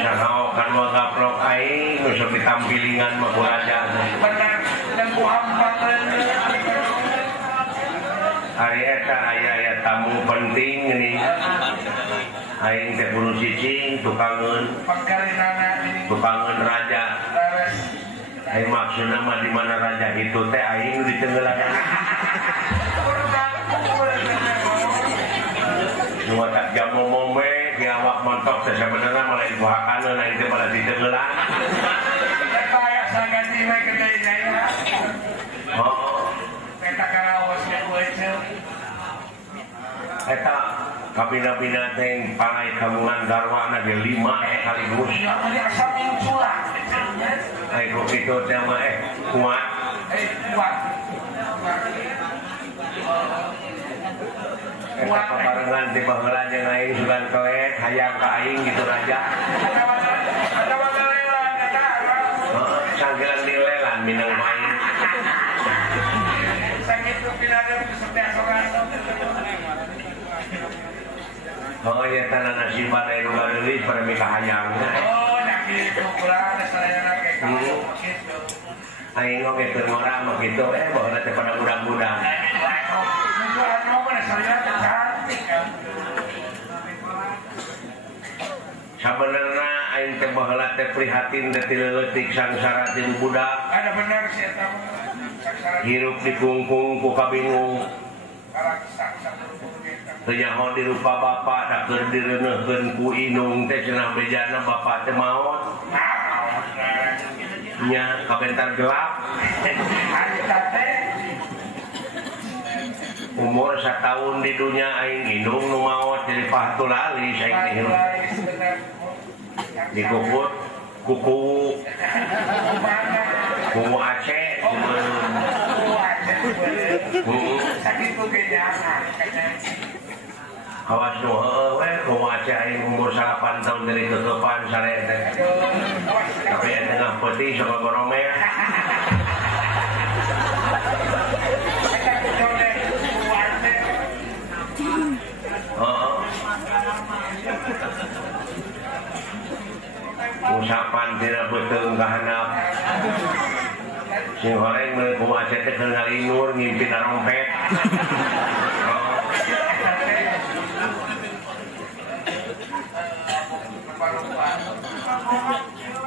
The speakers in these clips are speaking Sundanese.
Sahao kan gaplok aing nu sok ditampilingan mah ku raja. Benar dan ku hampakeun. Ari eta aya tamu penting ini. Aing teh kudu cicing tukangeun raja. Aing maksudna mah di mana raja itu teh aing di tenggelangan. Nu tak jamu mombe di awak montok teh sabenerna malah dibuakaneun aing teh malah di tenggelan. Eta aya saganti we gede nya. Oh. Eta karaos ge ku eceu. Eta kabina-bina teh pangai kamungan garwana ge 5 sekaligus. Ya aya samping culah. Ai kok itu teh mah kuat. Kuat. Kuat pabarengan di baheula jeung aing sugan kelet hayang ka aing gitu raja. Ada bagalelan eta. Heeh, sanggelan dilelan minang main. Sakitu pinadeu setiap soran. Oh iya tanah nasiban aing nu gareulis pada mika hayangna. Oh, nya kitu ulah sadayana ge kamu kitu. Aing oge teu ngora mah kitu baheula teh pada budak-budak. Sabenerna aing teh baheula teh prihatin teh ti leutik sangsara ti budak. Ada benar sih eta mah. Hirup dikungkung ku kabingung. Teu nyaho di rupa bapa da keur direuneuhkeun ku inung teh cenah bejana bapa teh maot. Nya kabentar gelap. Umur 1 tahun di dunia aing indung nu maot jadi pahatul alis aing dihirup. Dikukut kuku Aceh sakitu ge jangan. awas nu heueuh we kuku Aceh aing umur 8 tahun dari kekepan sare teh. Tapi tengah peuting sok goromeh. Usapan tidak betul ke handap sing horeng meuleuh ku Aceh teh keur ngalinur ngimpi narompet.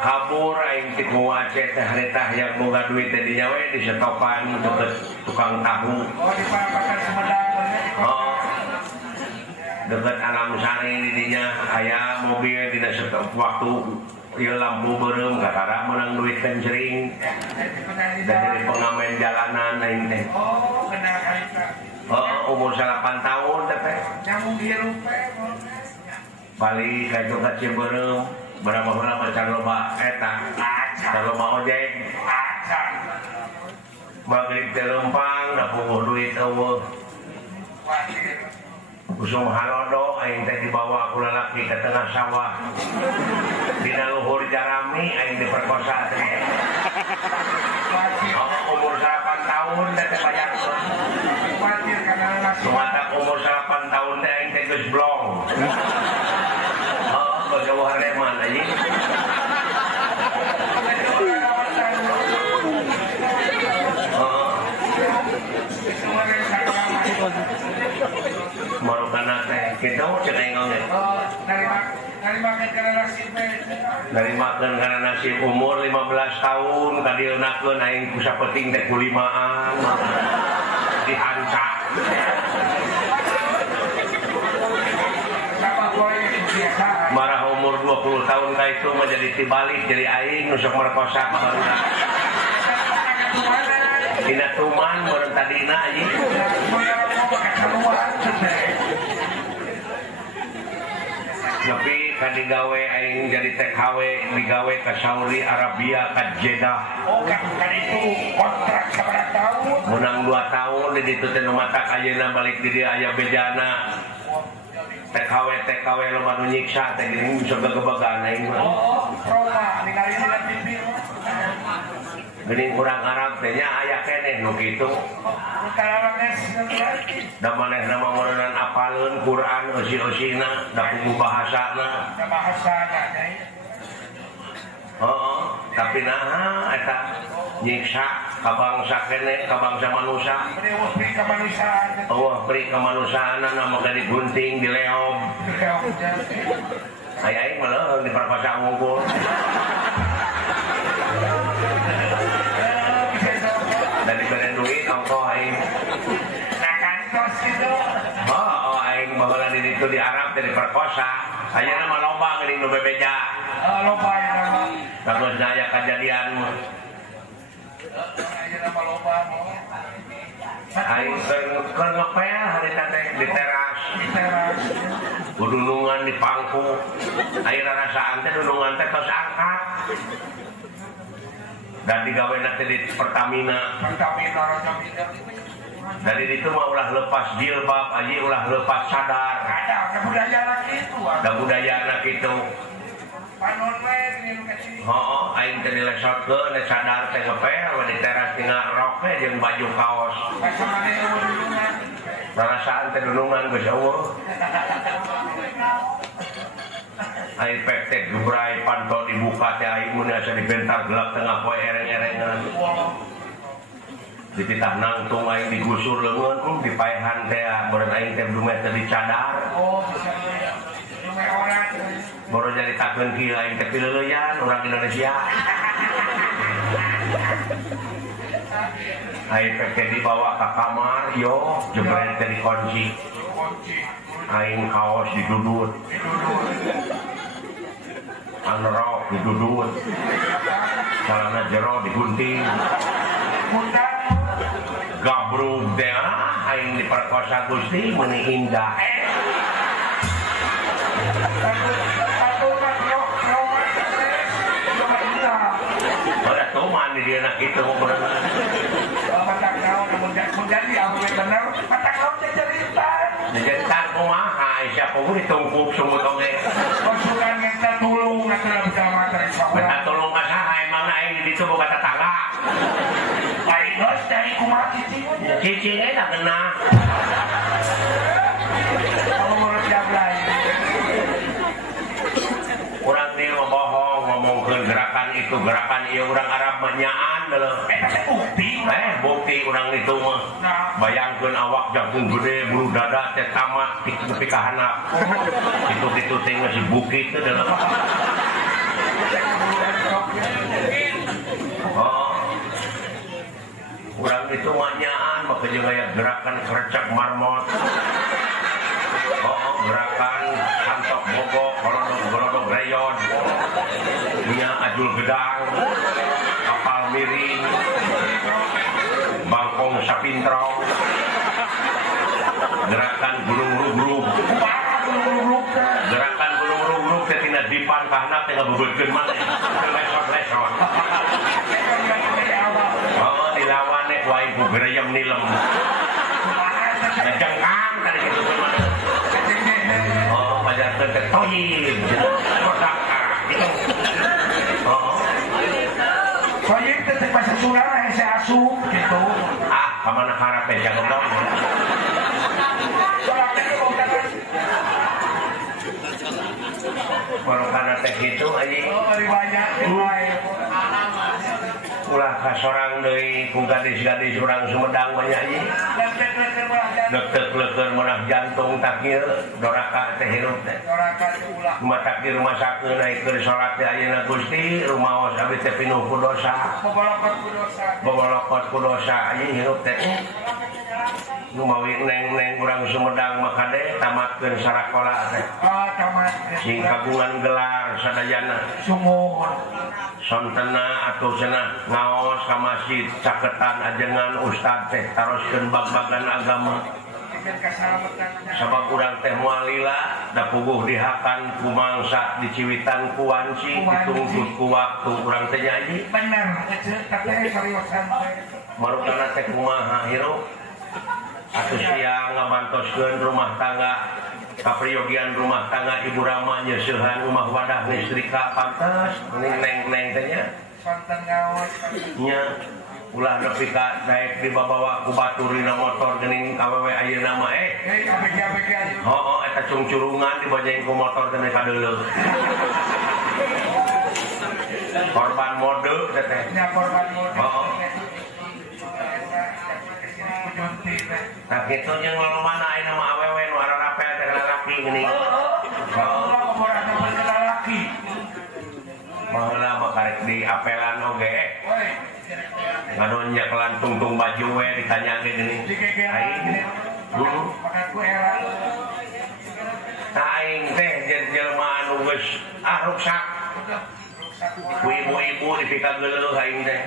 Kabur aing ti ku Aceh teh haretah yang boga duit teh di nyawe di setopan deket tukang tahu. Oh, di Parapakan Sumedang. Oh. Dekat Alam Sari di dinya aya mobil dina setop waktu ieu lampu beureum kakara meunang duit kencering. Dan jadi pengamen jalanan aing teh. Oh, benar eta. Oh, umur 8 tahun teh. Nyambung hirup we. Balik ka itu ka Ciberem, berapa heula macan loba eta. Can loba ojek. Magrib teh lempang da punguh duit eueuh. Usum halodo aing teh dibawa ku lalaki ke tengah sawah. Dina luhur jarami aing diperkosa teh. Umur 8 tahun teh banyak. Mata umur 8 tahun teh aing teh geus blong. Oh, bagawa hareman anjing. Marokana teh kitu ceuk aing ngomong. Dari makan karena nasib umur 15 tahun kadieunnakeun aing ku sapeting teh kulimaan dihanca. Marah umur 20 tahun ka itu mah jadi tibalik jadi aing nu sok merkosa ka barudak. Dina tuman bareng tadina anjing. Tapi kan digawe aing jadi TKW digawe ke Saudi Arabia ke Jeddah. Oh kan itu kontrak sabarang tahun. Menang 2 tahun di ditu teh nu matak ayeuna balik di dieu aya bejana. TKW lo nu nyiksa teh gini bisa gegebagan aing mah. Oh, trauma ningali dina TV. geuning urang Arab teh nya aya keneh nu kitu. Da manehna mah morenan apaleun Quran eusi-eusina da puguh bahasana. Tapi nah eta nyiksa ka bangsa keneh, ka bangsa manusia. Allah beri kemanusiaan nama dari gunting di leom. Aing malah di perkosa ngungkul. Dan diberi duit ongkoh aing. Aing baheula di ditu di Arab dari perkosa. Ayeuna mah loba geuning nu bebeja. Loba ya mah. Terus aya kejadian mah. Ayeuna mah loba mah. Aing keur ngepel harita teh di teras. Dudunungan di pangku. Ayeuna rasaan teh dudungan teh tos angkat. Dan digawena teh di Pertamina. Dari itu mah ulah lepas jilbab, aji ulah lepas cadar. Ada budaya anak itu. Ada budaya anak itu. Panon we gini kecil. Aing teh dilesotkeun cadar teh ngepel di teras tinggal rok teh jeung baju kaos. Pasamane dudungan. Rasaan teh dudungan geus eueuh. Aing pek teh gebrai pantol dibuka teh aing mun asa dibentar gelap tengah poe ereng-erengan. Dipitah nangtung aing digusur leungeun dipaehan teh beureun aing teh 2 meter di cadar. Baru jadi takkeun kieu aing teh pileuyan urang Indonesia. Aing teh dibawa ka kamar, yo jebret teh dikunci. Aing kaos didudut. Rok didudut. Celana jero digunting. Gabrug teh aing diperkosa Gusti meuni indah. Pada toman di dia nak itu benar. Patak kau menjadi aku benar. Patak kau cerita. Cerita kumaha siapa pun ditungkuk sungguh toge. Konsulan minta tolong nak bersama terima. Minta tolong ka saha emang aing di ditu boga tetangga. Baik bos dari kumaha cicing. Cicingnya tak kena. Kamu menurut jablay. Urang dia bohong ngomongkeun gerakan itu gerakan ieu urang Arab menyaan deuleu. Bukti urang itu mah. Bayangkeun awak jagung gede bulu dada teh tamat nepi ka handap. Kitu-kitu teh geus bukit teh deuleu. Urang itu mah nyaan maka jeung aya gerakan kerecek marmot. Gerakan santok bogok, golodog reyon, punya ajul gedang, kapal miring, bangkong sapintrong, gerakan gunung rugrug, gerakan gunung rugrug ketina dipan kahna teh ngabebeutkeun maneh, lesot-lesot. Dilawan ku aing ku gereyem nilem. Jengkang tadi kitu mah. Pajarkeun teh toyib. Kodak gitu. Toyib teh bahasa Sunda hese asup gitu. Kamana harap teh jangan ngomong. Baru kana teh kitu anjing. Banyak ulah ka sorang deui ku gadis-gadis urang Sumedang banyak ieu. Deg-deg meunah jantung tak kieu doraka teh hirup teh. Doraka teh ulah. Matak di rumah sakeun naikeun salat teh ayeuna Gusti rumaos abdi teh pinuh ku dosa. Bobolokot ku dosa ieu hirup teh. Nu mawi neng-neng urang Sumedang mah kade tamatkeun sarakola teh. Tamat. Sing kagungan gelar sadayana. Sumuhun. Sontena atuh cenah ngaos ka masjid caketan ajengan ustad teh taroskeun bab-baban agama. Sabab urang teh mualila da puguh dihakan ku mangsa diciwitan ku wanci ditungtut ku waktu urang teh nyanyi. Bener, tapi sariosan teh. Marukana teh kumaha hirup? Atuh siang ngabantoskeun rumah tangga. Kapriyogian rumah tangga ibu rama nyeusehan rumah wadah listrika pantes neng teh nya Sonten ngaos. nya ulah nepi ka daek dibawa ku baturina motor geuning kawewe ayeuna mah ABG aja. heuh eta cungcurungan dibojaing ku motor teh ka deuleu korban mode teh Nya korban mode. heuh Junti teh. nah kitu jeung lolomana ayeuna mah awewe nu ararapel teh lalaki geuning Laki. baheula mah karek di apelan oge Woi. ngadonnya kelantung tung baju we ditanya gini aing Makan ku era. aing teh jelema anu geus ruksak ku ibu-ibu dipika geuleuh aing teh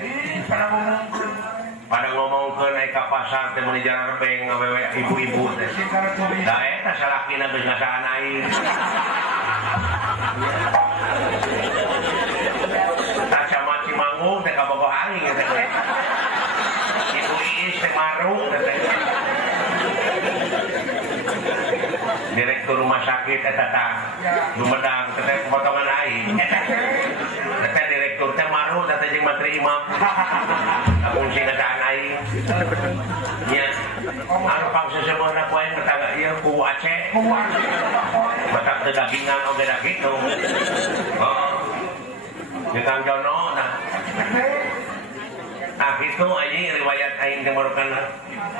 pada ngomongkeun naik ka pasar teh meuli jalan rebeng awewe ibu-ibu teh da eta salakina geus ngasaan aing tacamat Cimangun teh kabogoh aing teh ibu Iis teh maru teh direktur rumah sakit eta tah Lumedang teh potongan aing eta direktur teh maru teh jeung menteri imam fungsi ngasaan aing nya anu pangseuseumna ku aing tetangga ieu ku Aceh batak teu dagingan oge da kitu heeh jeung Jono nah itu aing riwayat aing teh marukan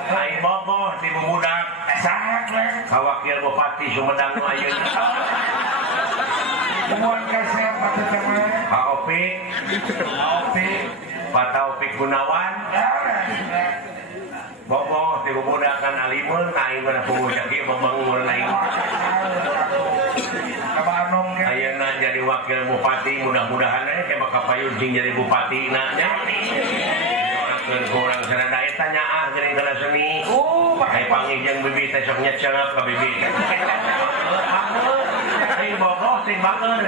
aing bogoh ti budak Sangat weh. ka wakil bupati Sumedang nu ayeuna Mohon kasih pada teman. Pak Opik Pak Taufik Gunawan bogoh ti budak kan alimeun aing mah pemuda ge bebangun aing Kabanong ge. ayeuna jadi wakil bupati mudah-mudahan ke bakal payun sing jadi bupati na nya kurang sarada eta nyaah geuning kana seni ai panggih jeung bibi teh sok nyecelep ka bibi ai bogoh sing baker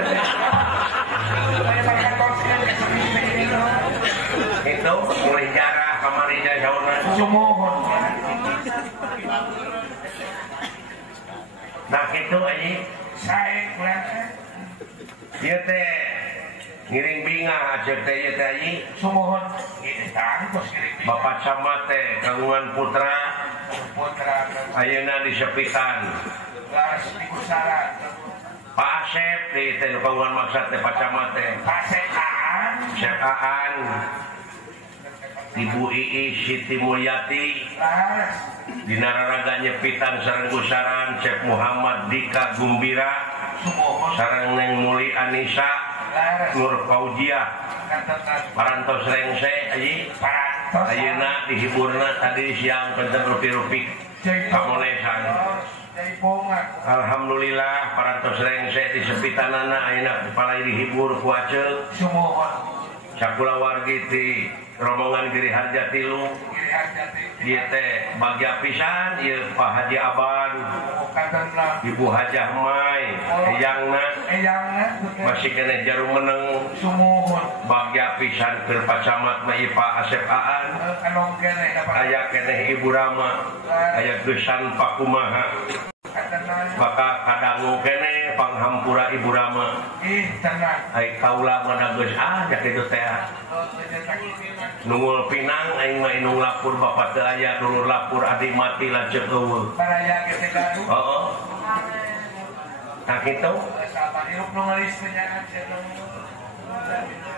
itu mulai jarah kamari jajauna Sumohon. nah kitu aji Saya kurang. ieu teh ngiring bingah ajeg teh ieu teh aji Sumohon. Ini tadi bos kirim. Bapak Camat teh kagungan putra Putra. ayeuna di Sepitan Laras di Kusaran. Pak Asep di teh kagungan maksud teh Pak Camat teh Pasekaan. Syekh Aan Ibu Iis Siti Mulyati Laras. di Nararaga Nyepitan sareng Kusaran Syekh Muhammad Dika Gumbira Sumohon. sareng Neng Muli Anissa Laras. Nur Fauziah Katakan. Parantos Rengse aji Parantos. ayeuna dihiburna tadi siang penten rupi-rupi kamolesan Dari Pongan. alhamdulillah Parantos Rengse di Sepitanana ayeuna palai dihibur ku aceuk Sumohon. sakula wargi ti rombongan Giri Harja Tilu Kiri Harjati. ieu teh bagja pisan ieu Pak Haji Aban Katakan. Ibu Hajah Mai eyangna Eyangna. masih kena jarum meneng Sumohon. bagja pisan keur Pak Camat mah ieu Pak Asep Aan Anong kene dapat. aya keneh Ibu Rama aya gesan Pak Kumaha Katakan. maka kadangu keneh panghampura Ibu Rama Tenang. ai kaula mana geus aya kitu teh nungul pinang aing mah inung lapur bapak teu aya dulur lapur adi mati lanceuk eueuh Baraya kita gaduh. heeh nah kitu Sahabat hirup nulis penyanyi.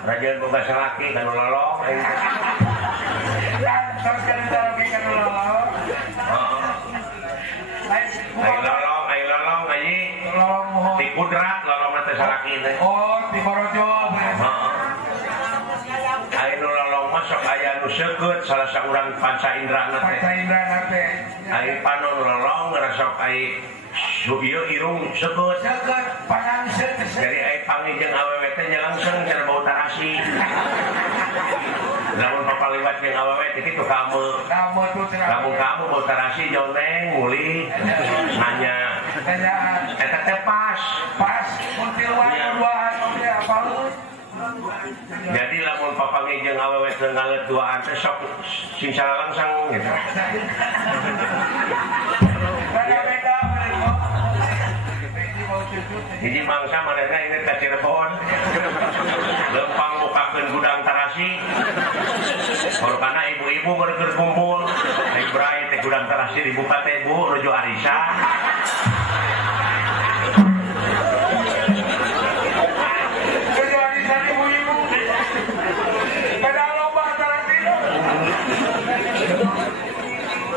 rajeun boga salaki kanu lolong aing teh Terus kan kita lagi kan lolong. heeh aing lolong aji Lolong mohon. ti kudrat lolong teh salaki teh Oh, di Borojo. heeh aing nu lolong mah sok aya nu seukeut salah saurang panca indrana teh Panca Indra nate. aing panon lolong ngarasok aing ieu irung seukeut Dekat panang setes. jadi aing panggih jeung awewe teh nyelangseng cenah bau tarasi lamun papaliwat jeung awewe teh kitu kamu Kamu tuh kamu bau tarasi jeung Neng Muli nanya Kayaan. eta teh pas Pas. Kuntiluan keduaan. Oke, apa lu? jadi lamun papanggih jeung awewe teh ngaletuaan teh sok sing salalangsang gitu Beda-beda. hiji mangsa manehna ini ka Cirebon lempang mukakeun gudang taras terasi. Kalau karena ibu-ibu berkumpul, Ibrahim teh gudang terasi dibuka teh Bu nuju arisan. Nuju arisan ibu-ibu. Beda lomba terasi.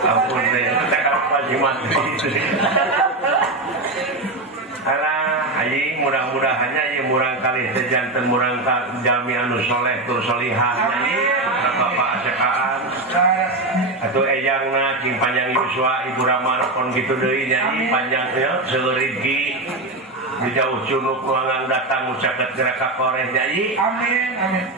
Ampun deh, itu teh kalau pajimat. Alah, aing mudah-mudahannya ieu murang kali teh janten murang ka jami anu soleh tur solihah nyanyi Bapak Asekaan. Atuh eyangna cing panjang Yuswa Ibu Rama pon kitu deui nyanyi panjang ya seurigi di jauh cunuk nuangan datang ucaket gerak ka koreh nyanyi. Amin, amin.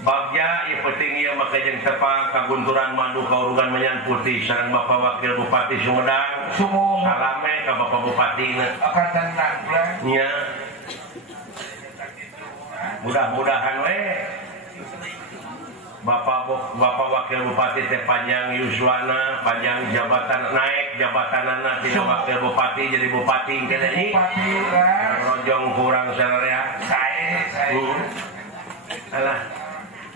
Bagja ieu penting ieu make jeung tepang kagunturan madu kaurugan Menyan Putih sareng Bapak Wakil Bupati Sumedang. Salame ka Bapak Bupatina. Akan tenang bulan. Nya. Mudah-mudahan we Bapak Wakil Bupati teh panjang yuswana, panjang jabatan naik jabatanana tina Wakil Bupati jadi bupati kene ieu. Bupati lah. Rojong kurang salarea. Saya. Alah.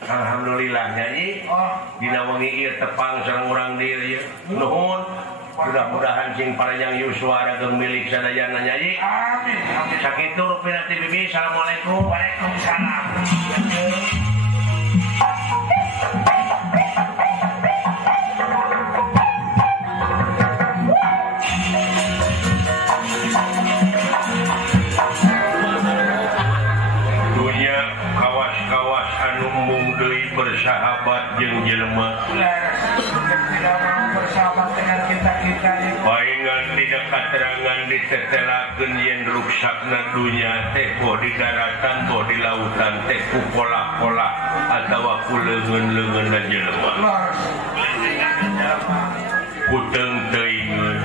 Alhamdulillah nyanyi dina wengi ieu tepang sareng urang dieu nuhun mudah-mudahan sing panjang yuswa ragem milik sadayana nyanyi Amin. Amin. sakitu rupina ti bibi. Assalamualaikum. Waalaikumsalam. Dunia kawas-kawas anu mung deui bersahabat jeung jelema. Tidak mau bersahabat dengan kita-kita ini. Paingan tidak katerangan ditetelakeun yen ruksakna dunia teh boh di daratan boh di lautan teh ku pola-pola atawa ku leungeun-leungeunna jelema. Ku teung teuingeun.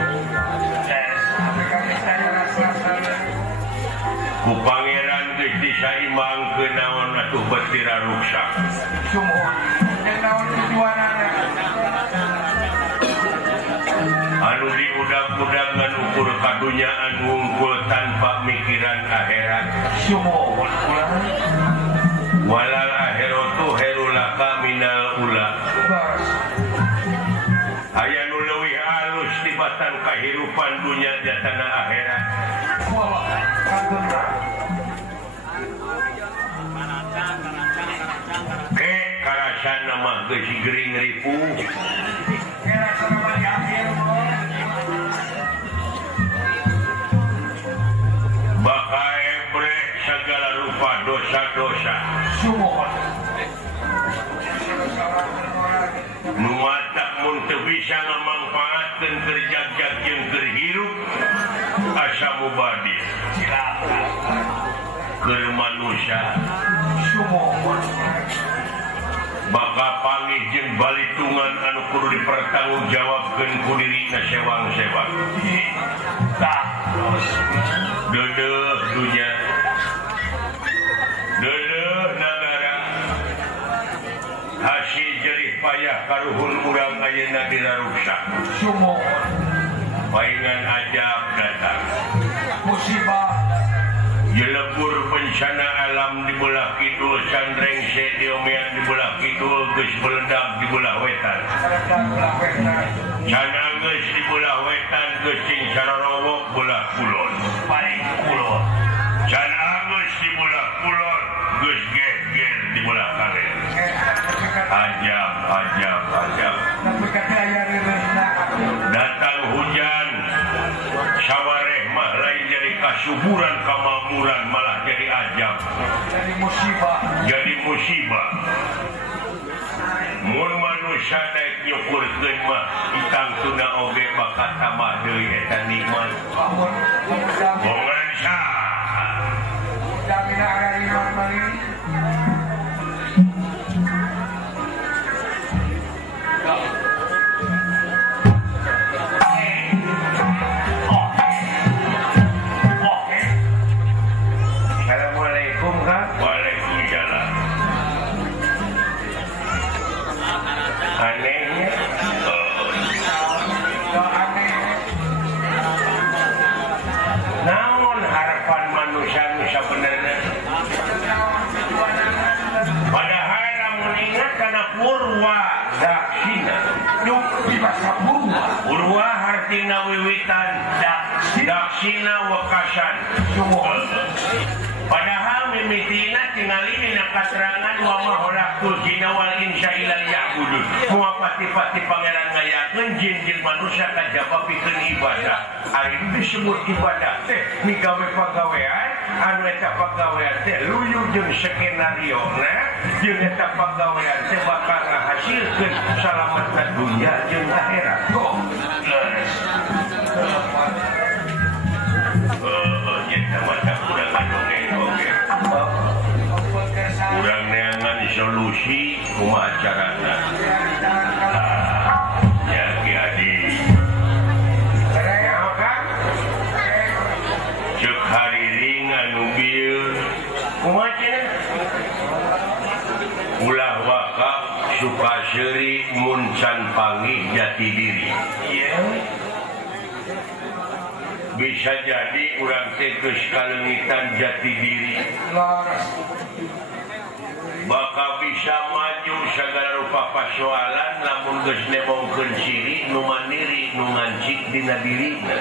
Ku pangeran geus disaimangkeun naon atuh betira ruksak. Sumuhun. Yang naon tujuanana. Anu diudag-udag ngan ukur kaduniaan wungkul tanpa mikiran akhirat. Sumuhun. Walal akhiratu khairulaka minal ula. Aya nu leuwih alus tibatan kahirupan dunya jatana akhirat. Karasana mah geus gering ripu. Bakal ebreh segala rupa dosa-dosa. Nu matak mun teu bisa ngamangpaatkeun keur jag-jag jeung keur hirup asa mubadil. Keur manusia. Bakal panggih jeung balitungan anu kudu dipertanggungjawabkeun ku dirina sewang-sewang. Deudeuh dunya. Deudeuh nagara. Hasil jerih payah karuhun urang ayeuna diraruksak. Paingan ajab datang. Musibah. Jelebur bencana alam di belah kidul candreng sediomian di belah kidul geus meledak di belah wetan. Cana geus di belah wetan geus cing sarorowok belah kulon. Paling kulon. Cana geus di belah kulon geus geh-geh di belah karet. Ajab. Tapi kata aya reureuhna. Datang hujan. Sawareh mah lain jadi kasuburan kamakmuran malah jadi ajab. Jadi musibah. Mun manusia daek nyukurkeun mah itang tuna oge bakat tambah deui eta nikmat. Bongan saha. Jamina aya iman mari. Assalamualaikum Kak. Waalaikumsalam. Anehnya nah Daksina Nuk di bahasa Urwa hartina wiwitan Daksina wakasan padahal mimitina tingali dina katerangan wa maholakul jinna wal insya ilal ya'budun mua pati-pati pangeran ngayakeun jin-jin manusia kajaba pikeun ibadah ari disebut ibadah teh migawe pagawean anu eta pagawean teh luyu jeung skenario na jeung eta pagawean teh bakal ngahasilkeun salametna dunya jeung akhirat kurang neangan solusi kumaha carana ya Ki cek hariring anu bieu kumaha cenah ulah wakaf Sukaseri muncan panggih jati diri bisa jadi urang teh geus kalengitan jati diri bakal bisa maju segala rupa persoalan lamun geus nemongkeun ciri nu mandiri nu ngancik dina dirina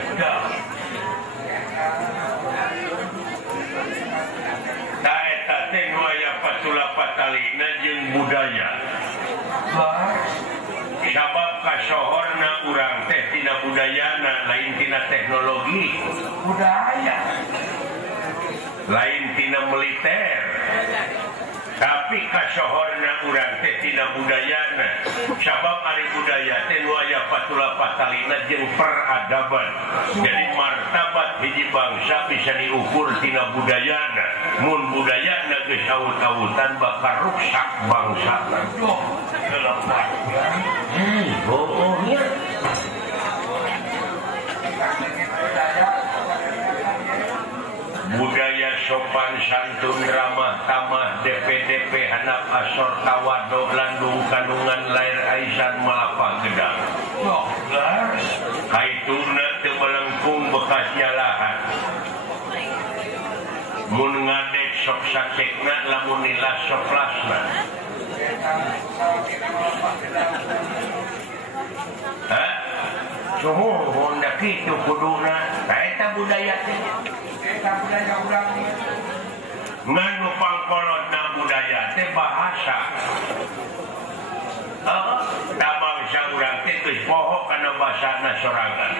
ta eta teh nu aya patula-patalina jeung budaya sabab kasohorna urang teh tina budayana lain tina teknologi budaya lain tina militer tapi kasohorna urang teh tina budayana sabab ari budaya teh nu aya patula-patalina jeung peradaban jadi martabat hiji bangsa bisa diukur tina budayana mun budayana geus awut-awutan bakal rusak bangsa bohongnya budaya sopan santun ramah tamah DP handap asor tawado landung kandungan lair aisan malapa gedang haituna teu melengkung bekas nyalahan mun ngadek sok sakekna lamun nilas sok lasna suhu honda kitu kuduna eta budaya teh nganu pangkolotna budaya teh bahasa da bangsa urang teh geus poho kana basana sorangan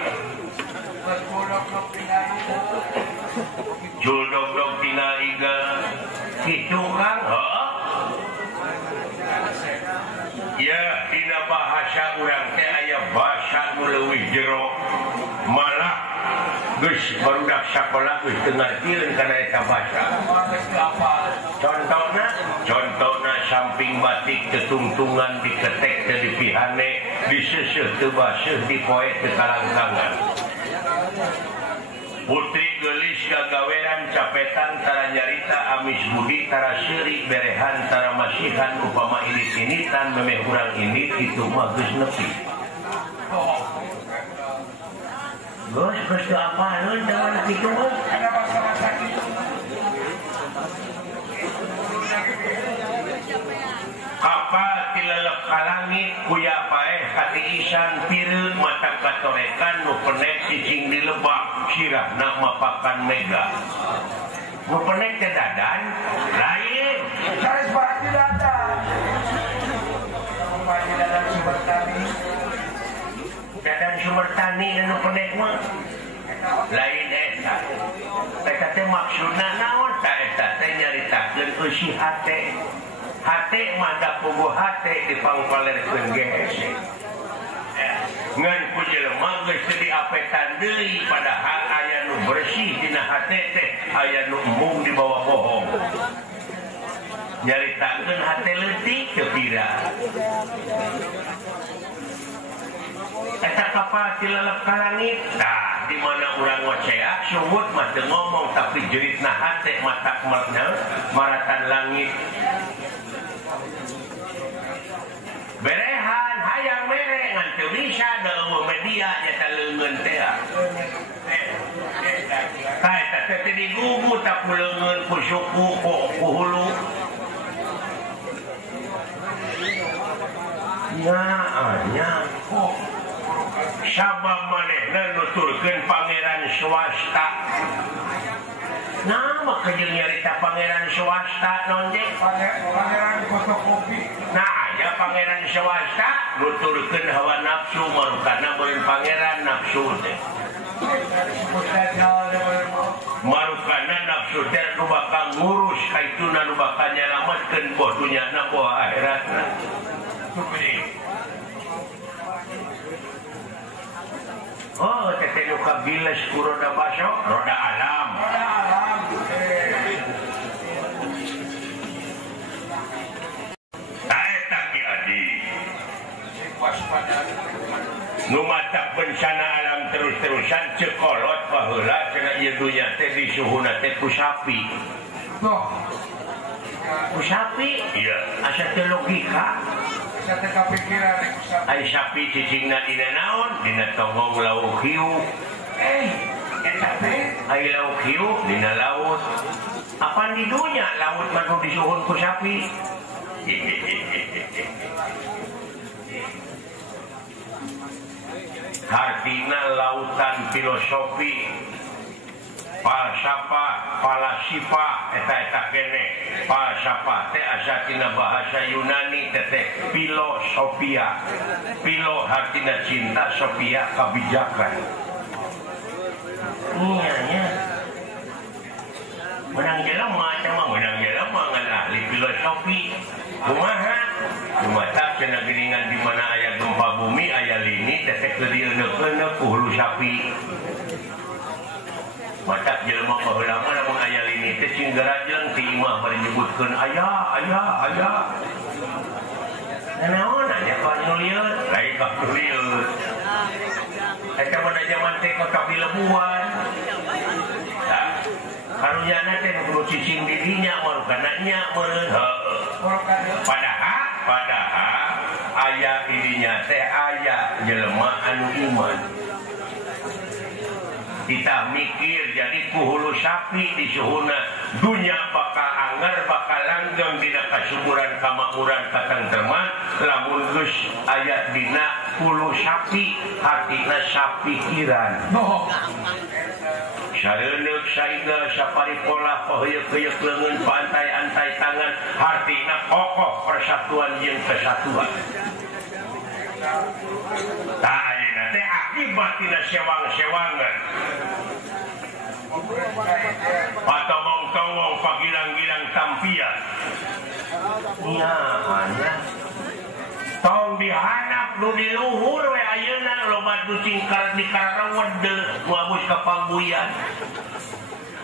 juldog-dog tina iga kitu kan ya dina bahasa urang teh aya bahasa nu leuwih jero malah geus barudak sakola geus teu ngartieun kana eta bahasa contohna samping batik tetungtungan diketek teu dipihane diseuseuh teu baseuh dipoe teu kalangkangan putri geulis gagaweran capetan tara nyarita amis budi tara seuri berehan tara masihan upama ilit-ilitan memeh urang ini itu mah geus nepi geus teu apaleun zaman kitu kapal tilalep ka langit kuya paeh katiisan pireun mata katorekan nu penek cicing di lebak sirahna mapakan mega nu penek teh dadan lain Saris bahas dadan dadan sumber tani nu penek mah lain eta teh maksudna naon ta eta teh nyaritakeun eusi hate hate mah puguh hate dipangpalerkeun gehese ngan ku jelema geus teu diapetan deui padahal aya nu bersih dina hate teh aya nu embung di bawah bohong nyaritakeun hate leutik teu pira eta kapal tilalep ka langit tah di mana urang ngoceak sumut mah teu ngomong tapi jeritna hate mata maratan langit berehan hayang mere ngan teu bisa da eueuh media nya leungeun teh ka eta teh digugu tak leungeun ku suku ku hulu nya sabab manehna nuturkeun pangeran swasta. Nah, maka jeung nyarita pangeran swasta non teh? Pangeran fotokopi. Nah, ya pangeran swasta nuturkeun hawa nafsu marukana beureun pangeran nafsu teh. Marukana nafsu teh nu bakal ngurus kaituna nu bakal nyalametkeun boh dunyana boh akhiratna. Oh, teteh nu kabiles ku roda baso, roda alam. Tak eta ki adi. Nu matak bencana alam terus-terusan cekolot baheula cenah ieu dunya teh disuhuna teh ku sapi. Ku sapi? Iya, asa teh logika. Asa teh kapikiran ku sapi. Ai sapi cicingna dina naon? Dina tonggong lauk hiu. Eta teh Ai lauk hiu dina laut. Apaan di dunya laut mah nu disuhun ku sapi? Hartina lautan filosofi, falsafah, falasifa, eta kene. Falsafah teh asa tina bahasa Yunani teh filosofia. Filo hartina cinta, sofia kebijakan. Iya nya. Menang jelema mah menang jelema ngan ahli filosofi. Kumaha? Kumaha cenah geuningan di mana aya gempa bumi, aya lini, teh keudieun ku hulu sapi. Matak jelema baheula mah lamun aya lini teh cing garajeng ti imah bari nyebutkeun aya. Nanaon anya ka nu lieur? Lain ka nu lieur. Eta pada zaman teh kota Bilebuan. Karunyana teh nu cicing dirinya marukana nya meureun heueuh. Padahal aya dirinya teh aya jelema anu iman. Kita mikir jadi kuhulu sapi di suhuna dunya bakal anger bakal langgeng dina kasuburan kamakmuran katengtreman lamun geus aya dina kuhulu sapi hartina sapikiran. Sareuneuh saingga saparipola paheuyeuh-heuyeuh leungeun pantai-antai tangan hartina kokoh persatuan jeung kesatuan. Tah ayeuna teh akibat tina sewang-sewangan. Patomong-tomong pagilang-gilang tampian. Nya anya. Tong dihanap nu di luhur we ayeuna loba nu cingkar di karawed nu abus ka pangbuyan.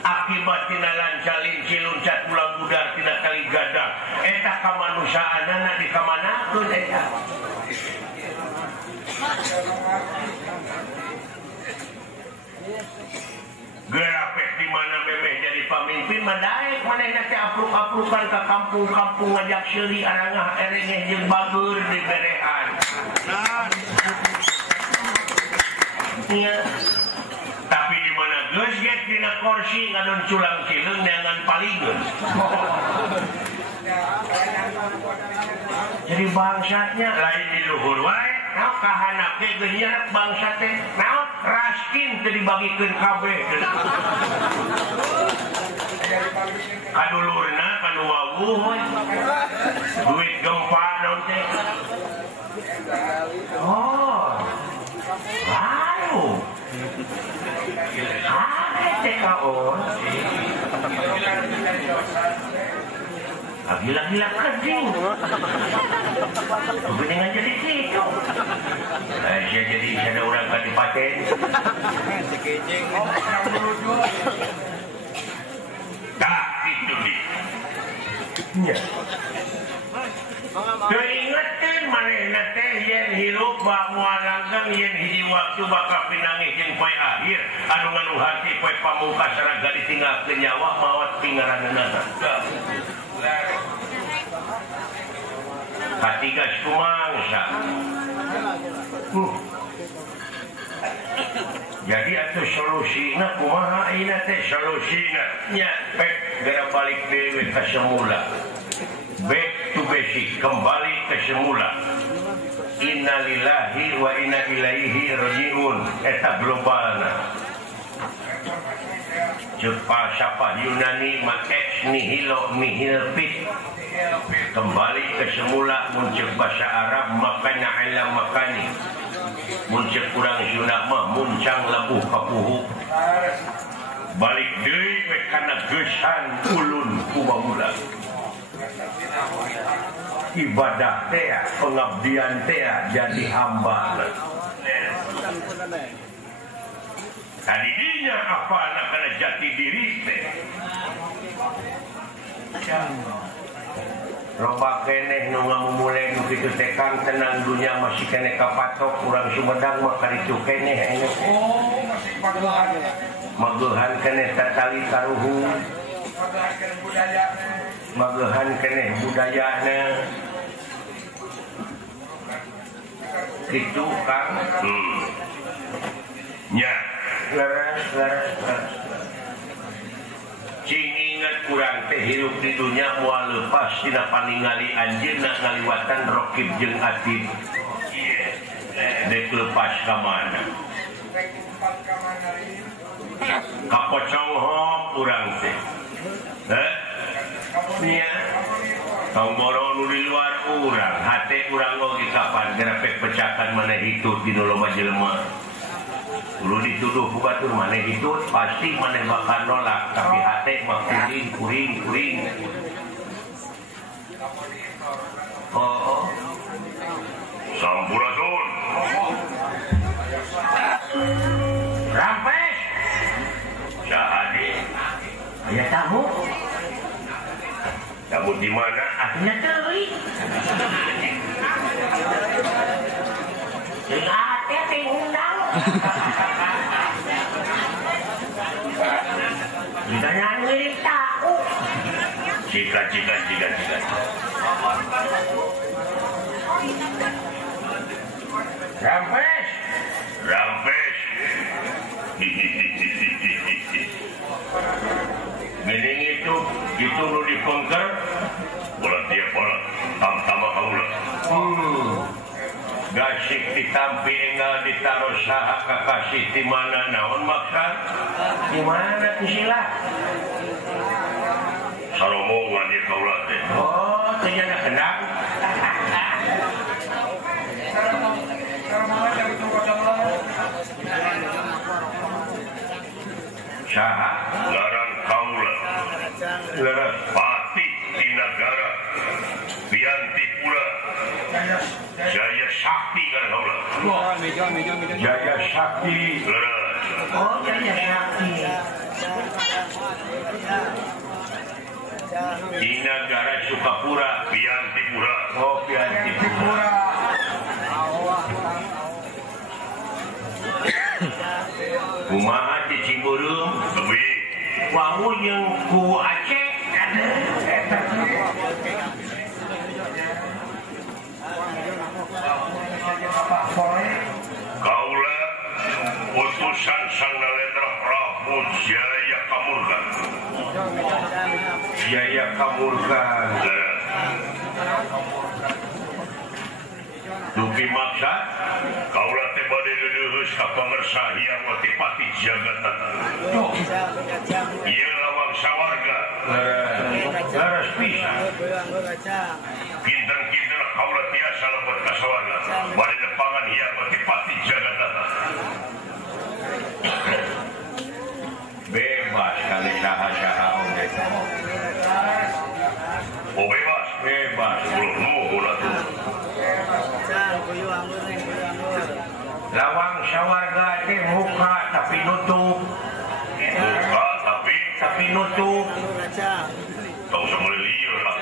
Akibat tina lancalin ciluncat ulang budar tina kali gadang eta kamanusaanana dikamanakeun eta. Gerapet di mana memeh jadi pamimpin madaek manehna teh apluk-aplukan ka kampung-kampung ngajak seuri arangah erengeh jeung bageur di berehan. Iya. Tapi di mana geus get dina kursi ngadon culang cileung neangan palingeun. Jadi bangsanya lain di luhur wae, naon kahanap ge geus nyarep bangsa teh. Naon raskin teu dibagikeun kabeh. Kadulurna kanu wawuh we. Duit gempa naon teh. Oh. Lalu. Teh kaon. Gila-gila kencing. Kebeningan jadi gitu. Saya jadi ada orang kadipaten. Tak itu nih. Ya. Keingetin manehna teh yen hirup bak moal langgeng yen hiji waktu bakal pinangih jeung poe akhir anu nganu hati poe pamungkas raga ditinggalkeun nyawa maot pingaranana. Katiga sumangsa. Jadi atuh solusina kumaha ayeuna teh solusina nya pek gara balik deui ka semula. Back to basic, kembali ke semula. innalillahi wa inna ilaihi rajiun eta globalna cepa siapa Yunani ex nihilo nihil fit kembali ke semula muncul bahasa Arab makana ala makani muncul kurang Sunda mah muncang lebuh kapuhu balik deui we kana geusan ulun kumamula ibadah teh pengabdian teh jadi hamba tadinya apa anak kana jati diri teh loba keneh nu ngamumule nu kitu teh Kang tenang dunia masih keneh kapatok urang Sumedang mah kaditu keneh aya masih pageuhan mageuhan keneh tatali karuhung mageuhan keneh budayana kitu Kang nya leres cing ingat kurang teh hirup di dunia moal lepas tina paningali anjeunna ngaliwatan Rokib jeung Atib dek lepas ka mana ka pocong hop urang teh nya tong boro nu di luar urang hate urang oge kapan gerapek pecakan maneh hitut di lomba jelema lu dituduh bubatur maneh hitut pasti maneh bakal nolak tapi hate mah kuring oh sampurasun rampes sahade aya tamu di mana atunya teuing jeung ate teh undang ditanya ngirim tahu jika rampes mening itu nu dipengker bola tiap bola tam-tama kaula gasik ditampi enggal ditaruh saha kakasih di mana naon maksud di mana sila Salomo ngadi kaula teh oh teh nya kendang saha ngaran kaula leres pati di negara Bianti pula Jaya Sakti kan kaula Jaya Sakti leres oh Jaya Sakti di negara Sukapura Bianti pura oh Bianti pura kumaha di Ciburum wangu yang ku Aceh kaula utusan Sang Nalendra Prabu Jaya Kamurka dupi maksad kaula teh bade leuleus ka pangarsa hyang Watipati Jagatan ieu lawang sawarga laras pisan kinten-kinten kaula tiasa lembut ka sawarga bade nepangan hyang Watipati Jagatan bebas kali saha-saha oh bebas nuhun atuh lawang sawarga teh muka tapi nutup nutup tong seumur liur lah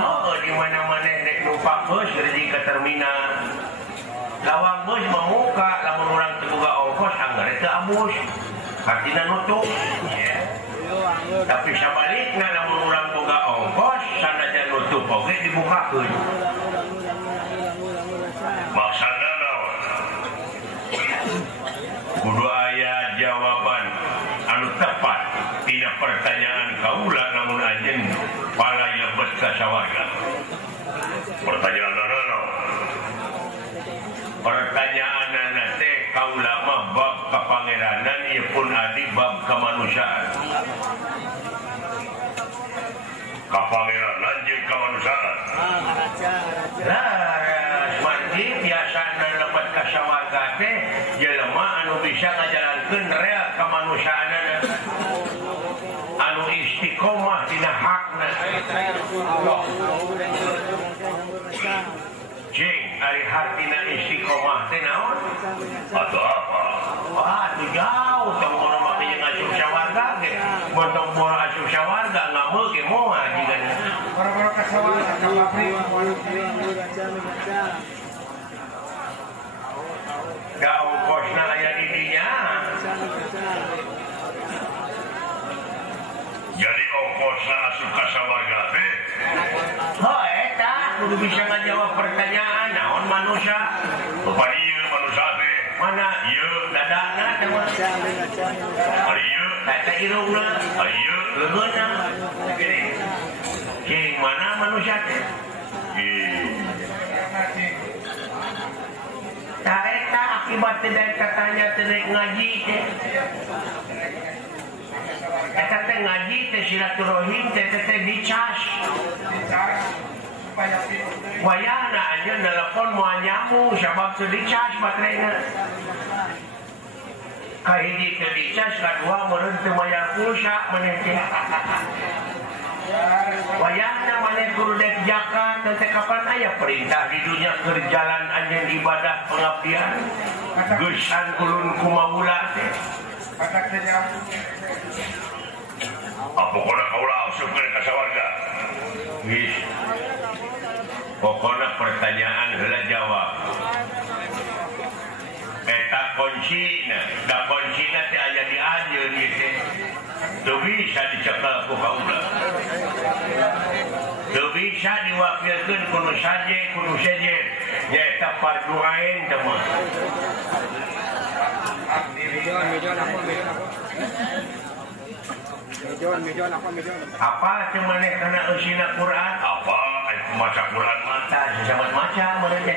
oh di mana-mana nek numpak bus jadi ke terminal lawang bus memuka lamun urang teu boga ongkos anggar teu abus artina nutup tapi sabalikna lamun urang boga ongkos sanajan nutup oge dibukakeun maksudna naon kudu aya jawaban anu tepat tina pertanyaan kaula namun anjeun palaya bet ka sawarga pertanyaan naon kemanusiaan. Kapangeran lanjut kemanusiaan. Mati biasana lepat kasawarga teh jelema anu bisa ngajalankeun real kemanusiaanana. Anu istiqomah dina hakna. Jeng, ari hartina istiqomah teh naon? Atau apa? Wah, itu jauh tong mono make jeung asup sawarga ge. Mun tong mono asup sawarga ngameu ge moal jigana. Boro-boro ka sawarga ka pabrik. Da ongkosna aya di dinya. Jadi ongkosna asup ka sawarga teh. Heuh, eta kudu bisa ngajawab pertanyaan naon manusia. Bapak ieu manusia teh. Mana ieu dadana teh mah. Ari ieu eta irungna. Ari ieu leungeunna. Cing mana manusia teh? Tah eta akibat teh katanya teh ngaji teh. Eta teh ngaji teh silaturahim teh dicas. Wayahna aja telepon moal nyambung sabab teu dicas baterainya. Kahiji teu dicas, kadua meureun teu mayar pulsa maneh teh. Wayahna maneh kudu dek zakat teh kapan aya perintah di dunia keur jalan anjeun ibadah pengabdian. Geusan ulun kumaula teh. Pokona kaula usupkeun ka sawarga. Geus. Pokona pertanyaan heula jawab. Eta kuncina, da kuncina teh aya di anjeun ieu teh. Teu bisa dicekel ku kaula. Teu bisa diwakilkeun kudu saje. Nyaeta fardu ain teh mah. Mejon apa teh maneh kana eusina Quran? Apa maca Quran mata sasabat maca maneh teh.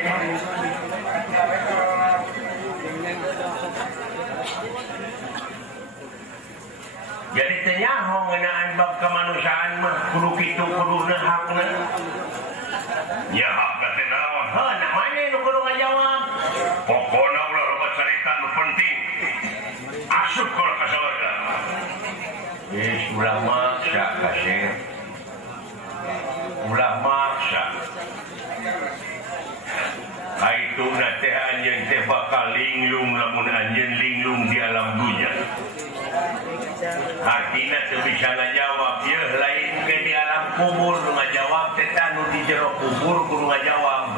Jadi teh nyaho ngeunaan bab kemanusiaan mah kudu kitu kuduna hakna. Ya hak teh naon? Heuh, nah maneh nu kudu ngajawab. Pokona ulah loba carita nu penting. Asup kalau ka sawarga. Ulah maksa kasih. Ulah maksa. Kaituna teh anjeun teh bakal linglung lamun anjeun linglung di alam dunia. Artina teu bisa ngajawab ieu lain ke di alam kubur nu ngajawab teh nu di jero kubur kudu ngajawab.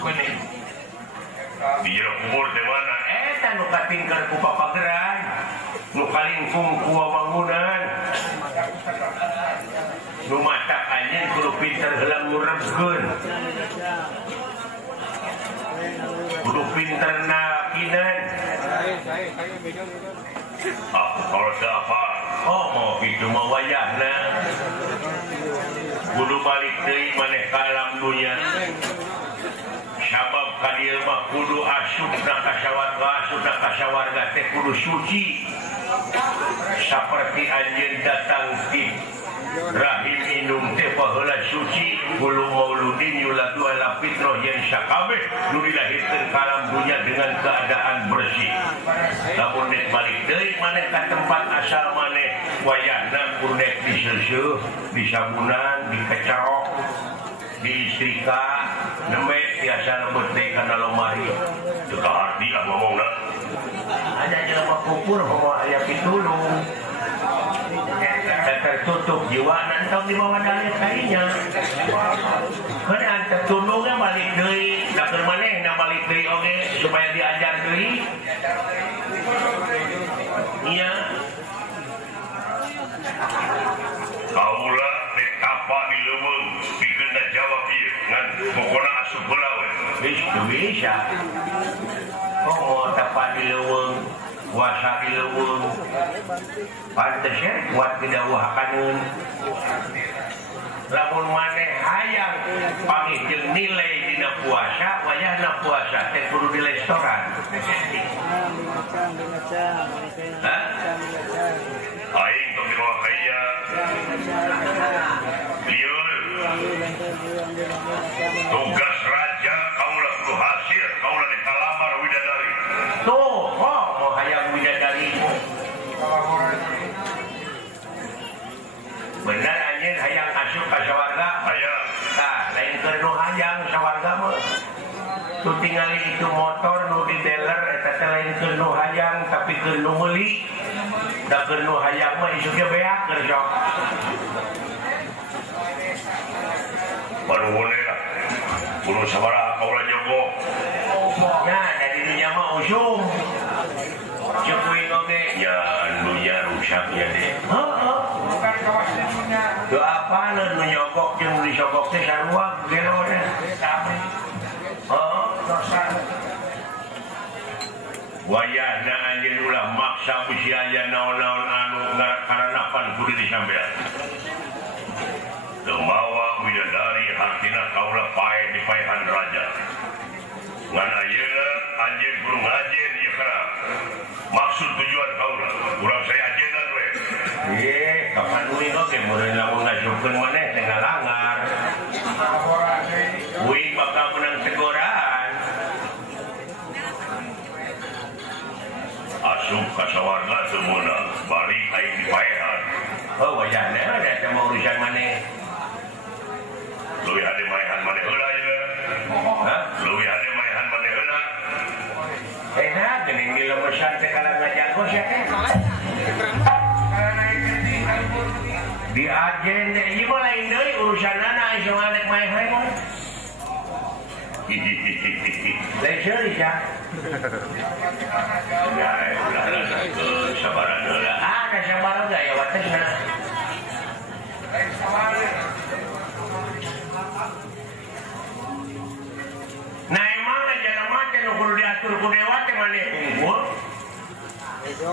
Kuning. Di jero kubur teh mana? Eta nu katinggal ku papageran. Nu kalingkung ku bangunan. Nu matak anjeun kudu pinter heula ngurebkeun. Kudu pinter nakinan. Kalau apa? Oh, mau itu mah wayahna. Kudu balik deui maneh ka alam dunia. Sabab ka dieu mah kudu asupna ka sawarga teh kudu suci. Saperti anjeun datang di rahim indung teh paheula suci, bulu mauludin yuladu ala fitrah yang sakabeh nu dilahirkeun ka alam dunia dengan keadaan bersih. Lamun nek balik deui maneh ka tempat asal maneh, wayahna kudu nek diseuseuk, disabunan, dikecerok, diistrika, nembe tiasa lembut teh kana lomari. Teu kaharti lah ngomongna. Ada jelema kupur bahwa aya pitulung. Tertutup jiwa nantong di bawah dalil kainya. Keadaan tertundungnya balik deui, da keur manehna balik deui oge supaya diajar deui. Iya. Kaula teh tapa di leuweung pikeun da jawab ieu ngan pokona asup heula we. Bisa. Oh, tapa di leuweung. Puasa di leuweung pantes ya kuat didawuhkeun. Lamun maneh hayang pangih jeung nilai dina puasa, wayahna puasa teh kudu di restoran. itu motor nu di dealer eta teh lain keur nu hayang tapi keur nu meuli da keur nu hayang mah isu ge beak keur sok baru boleh lah kudu sabaraha kaula jogo nah dari dinya mah usum ceuk kuing oge nya nunya rusaknya deh heeh bukan kawas punya teu apa nu nyogok jeung disogok teh sarua gelo teh kami heeh dosa wayahna anjeun ulah maksa usia aya naon-naon anu karanapan kudu disampean Gemawa widadari hartina kaula pae di paehan raja ngan ayeuna anjeun kudu ngajieun ieu kana maksud tujuan kaula urang saya ajeunna we kapan uing oge mun lamun ngajupkeun maneh teh ngalanggar laborasi uing bakal menang teguran asup ka sawarga teu meunang bari aing di paehan oh wayahna ada teh mau urusan maneh leuwih hade maehan maneh heula ieu hah leuwih hade maehan maneh heula nah geuning dilemesan teh kana ngajago sia teh karena ini albur di ajen teh ieu mah lain deui urusanana aya ngalek maehan mah lain seuri sia ya ulah sabaran heula da sabar oge aya watesna lain sawari nah emang aja nama teh nu kudu diatur ku dewa teh maneh unggul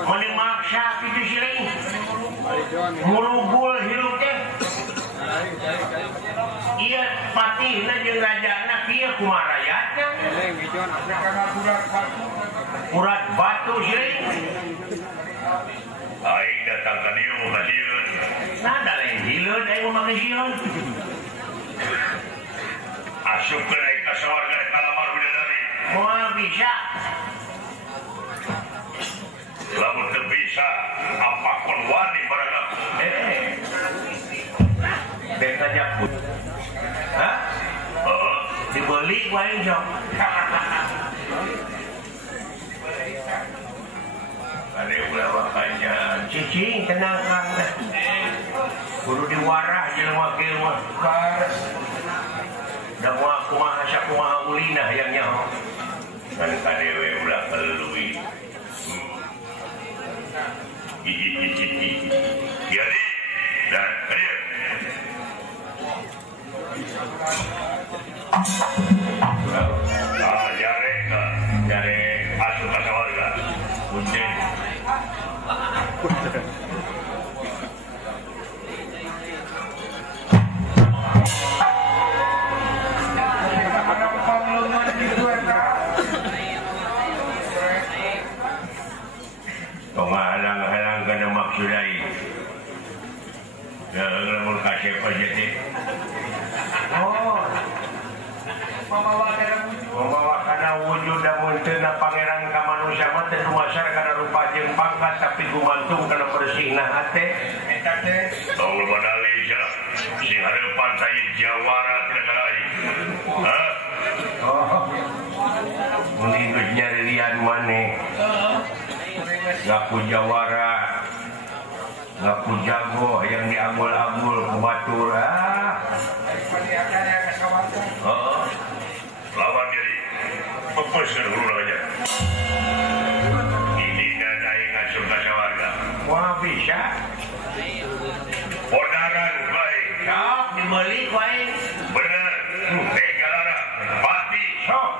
maneh maksa kitu siling mulugul hirup teh ieu patihna jeung rajana kieu kumaha rakyatna karena budak batu urat batu siling aing datang ka dieu ngajieun nada lain hileud aing mah make sieun asupkeun aing ka sawarga kalamar widadari moal bisa lamun teu bisa apapun wani barang aku bek aja pun hah dibeli ku aing sok ade ulah makanya cicing tenang kang kudu diwarah jelema kieu mah da moal kumaha sakumaha ulina hayang nyaho kan kadewe ulah kelui jadi dan hadir jare asup ka sawarga punten ada penglungan gitu eta tong halang-halang kana maksud aing lamun kasep aja teh oh membawa dalam wujud membawa kana wujud da mun teu na pangeran ka manusia mah teh dumasar kana rupa jeung pangkat tapi gumantung kana bersihna hate eta teh tong badali sia sing hareupan saya jawara tidak lain hah oh mun geus nyaririan maneh ngaku jawara ngaku jago yang diagul-agul ku batur pada acaranya kesawatan oh lawan diri pepeskeun hulu aja ini dan aing asup ka sawarga wah bisa odaran baik sok dibeli ku aing bener tegalara pati sok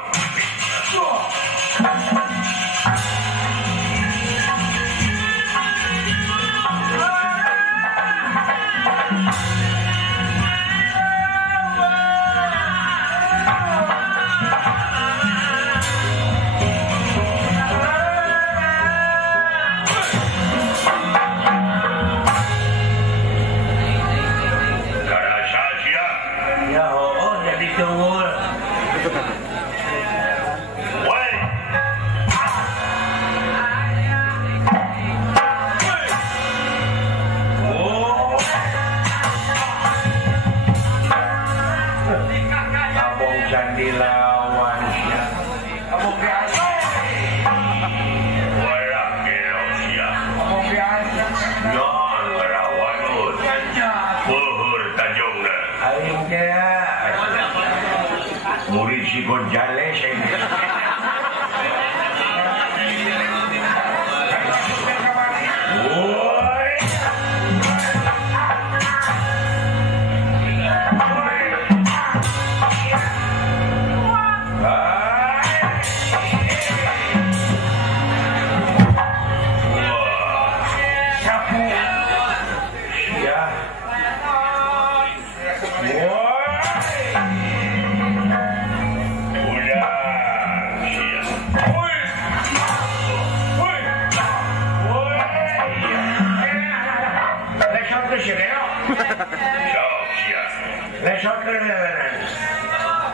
Lucy Gonzales.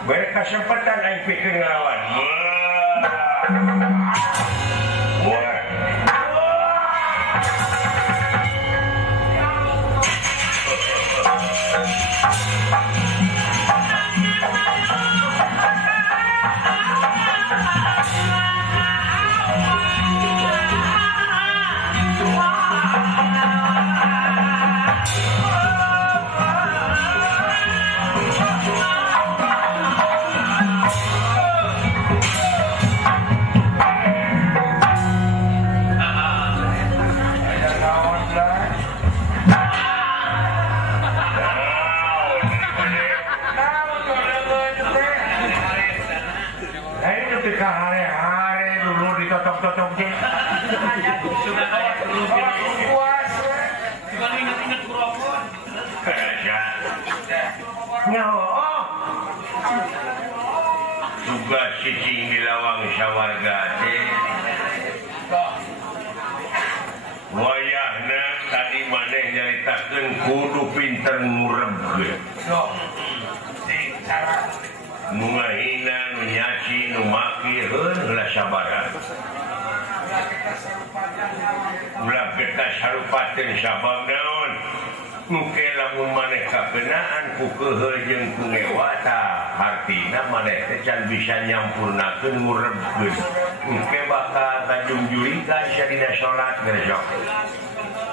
Berkesempatan aing pikeun ngelawan. Tugas cicing di lawang sawarga teh wayahna tadi maneh nyaritakeun kudu pinter ngurebkeun nu ngahina nu nyaci nu maki heun heula sabaran ulah kita sarupateun sabab naon engke lamun maneh kakenaan ku keheul jeung ku ngewa tah hartina maneh teh can bisa nyampurnakeun ngurebkeun engke bakal kajungjurikan sadina salat besok.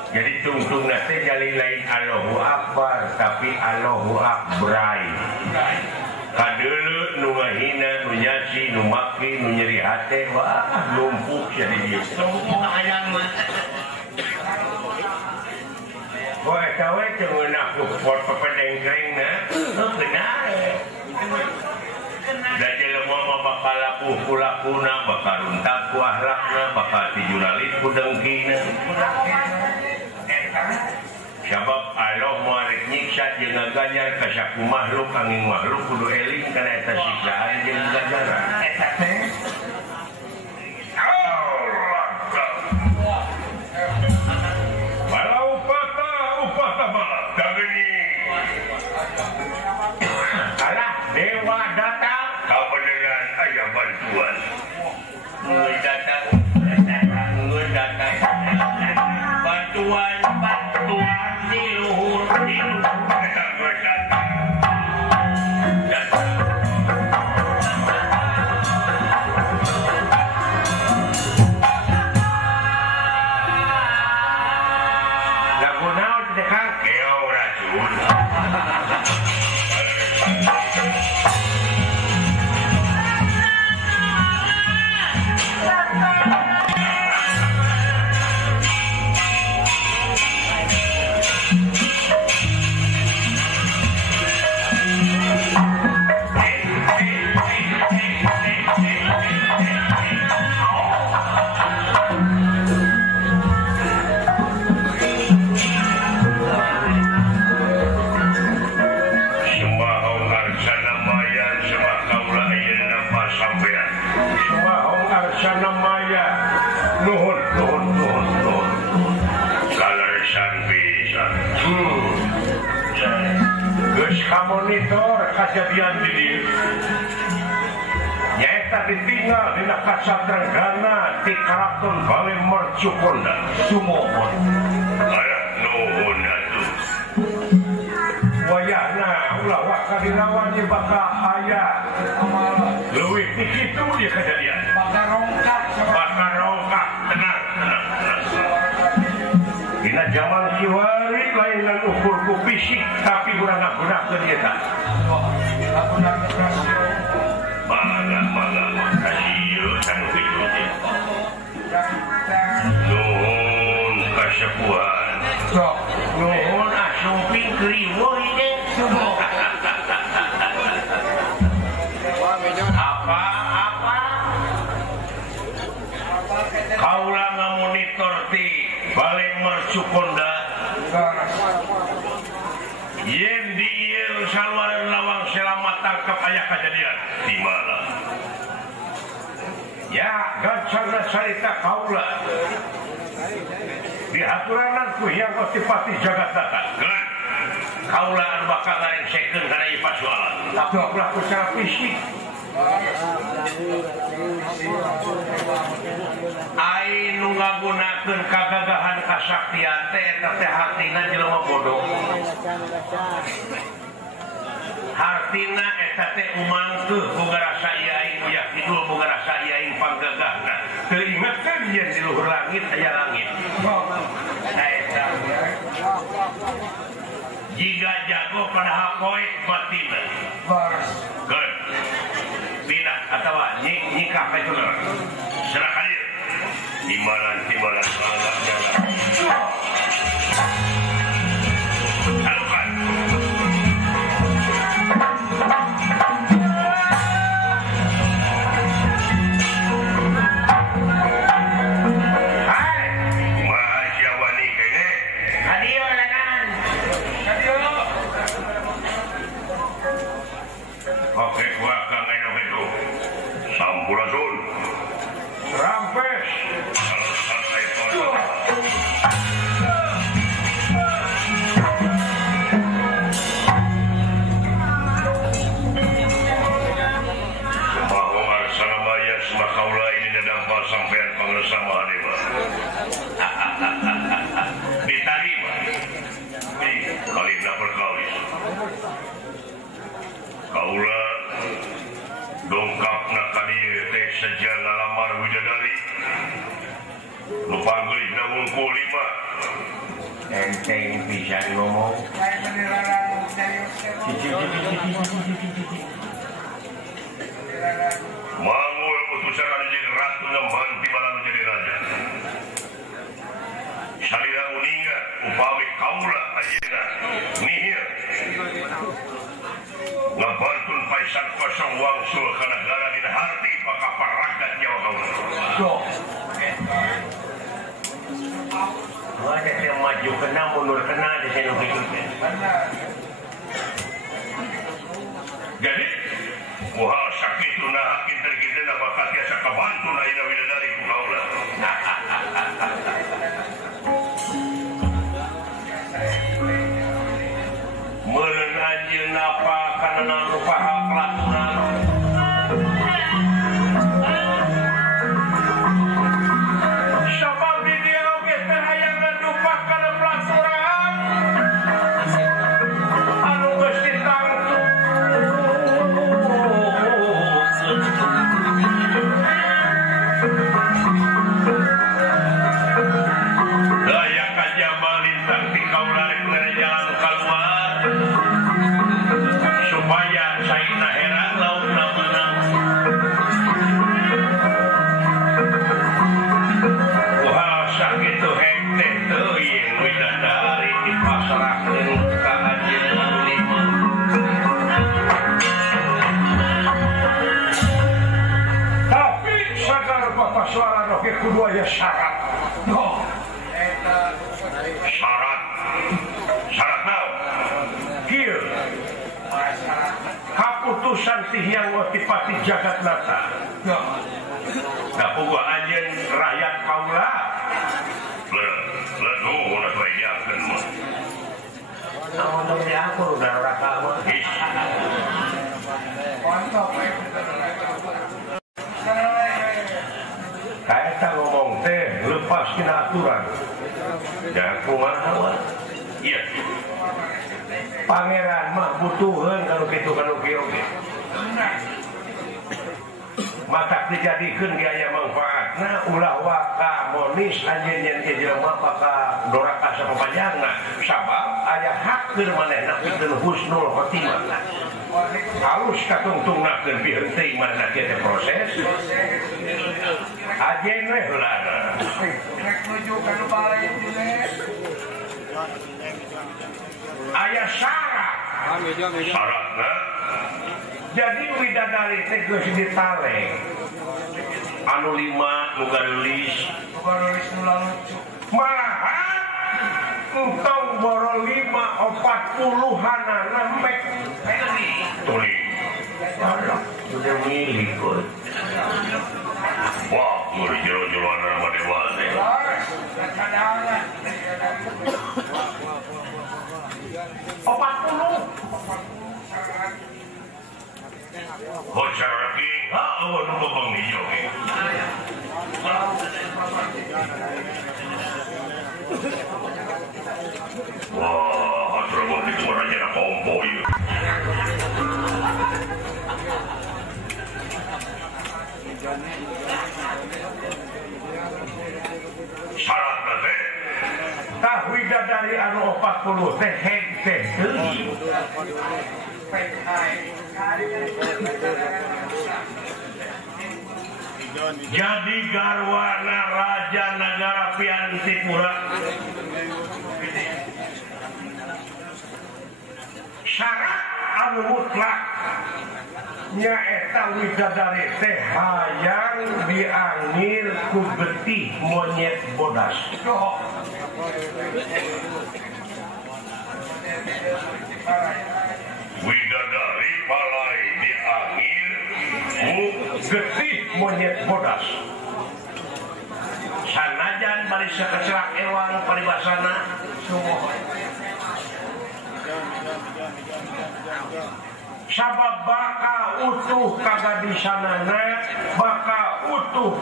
Jadi tungtungna teh jalin lain Allahu Akbar tapi Allahu Akbar. Kadeuleu nu ngahina nu nyaci nu maki nu nyeri hate wah lumpuk jadi dieu. Lumpuk hayang mah. Boy, kawe cengeunah ku pot pepedengkrengna, benar. Da jelema mah bakal lapuh ku lakuna, bakal runtak ku akhlakna, bakal tijulalit ku dengkina. Sabab Allah moarek nyiksa jeung ngaganjar ka saku makhluk angin makhluk kudu eling kana eta siksaan jeung ganjaran. Eta teh alah dewa datang kabeneran aya bantuan ngeun datang bantuan di luhur datang lagu naon teh Kang keo racun monitor kejadian di dieu nyaeta ditinggal dina Kasatrenggana ti Karaton Bale Mercukonda sumohon aya nuhun atuh wayahna ulah waka dilawan di bakal aya leuwih ti kitu di kejadian bakal rongkak tenang dina zaman kiwari lainan ukur ku fisik tapi urang ngagunakeun eta nuhun kasepuhan. Sok nuhun asuping kriwo ini. Apa? Kaula ngamonitor ti Balai Mercukonda. Yen di ieu saluareun lawang selamat tangkap aya kejadian di mana? Ya, gancana carita kaula. Diaturanan ku Hyang Gostipati Jagatnata. Kan Kaula anu bakal ngarengsekeun kana ieu pasoalan. Tapi pelaku secara fisik. Ai nu ngagunakeun kagagahan kasaktian teh eta teh hartina jelema bodoh. Hartina eta teh umangkeuh boga rasa ieu aing uyak kidul boga rasa ieu aing panggagahna. Teu ingetkeun yen di luhur langit aya langit. Saeta. Jika jago padahal poe batina. Good. Pindah atau nikah ka itu serah hadir. Timbalan bangga jalan. Salukan. Hai, mahasiswani kene. Hadio lanan. Hadio. Oke, gua kang eno itu. Sampurasun. Rampes. Kalau santai toh. Semahomar sanamaya semakaula ini nadampal sampean pangresa Mahadewa. Diterima. Kalina perkawis. Kaula dongkapna ka dieu teh saja ngalamar widadari nu panggeuhna wungkul 5 enteng pisan ngomong mangul utusan jadi ratu ngemban tibalan jadi raja salira uninga upawi kaula ayeuna nihir ngabantun paisan kosong wangsul ke negara dina harti pakaparagat nyawa kaula. Sok. Ada yang maju kena mundur kena di sini hidup. Jadi muhal sakituna hakin tergidena bakat tiasa kabantun ayeuna widadari ku kaula. Meureun anjeun apa kana rupa pelaturan. Sabab di dia oge teh hayang ngadupak kana pelaturan. Anu geus ditangtu. Daya kajabal lintang ti kaula rek jalan keluar. Supaya saina heran lautna menang. Wah sakitu hekte teuing widadari dipasrahkeun ka ajeun anu 5. Tapi sagala papasoalan oge kudu aya syarat. Syarat naon? Kieu kaputusan ti Hyang Gostipati Jagatnata. Da puguh anjeun rakyat kaula. Nuhun atuh diangkeun mah. Naon teh diangkeun udah raka mah. Kaeta ngomong teh lepas tina aturan. Jangan kumaha wae. Iya. Pangeran mah butuheun kalau kitu oge. mata dijadikan gaya manfaatna ulah waka monis anjeun yen jelema maka doraka sapapanjangna sabab aya hak keur manehna pikeun husnul khotimah halus katungtungnakeun pihenteuing manehna kieu proses ajen we heulana rek nuju ka nu balai aya syarat syaratna jadi widadari teh geus ditale anu 5 nu gaeulis nu lucu malahan entong boro 5 40-an mek tuli udah milik kok wah muri jero-jeroan nama dewa teh cadangan 40 bocor lagi nu bobong hijau wah atur mau itu orangnya nak kompo ieu syaratna teh tah widadari anu 40 teh heg teh teuing jadi garwana raja negara Piantipura syarat anu mutlak nyaeta widadari teh hayang diangil ku getih monyet bodas widadari palai diangil ku getih monyet bodas sanajan bari sakecelak ewang paribasana sabab baka utuh kagadisanana baka utuh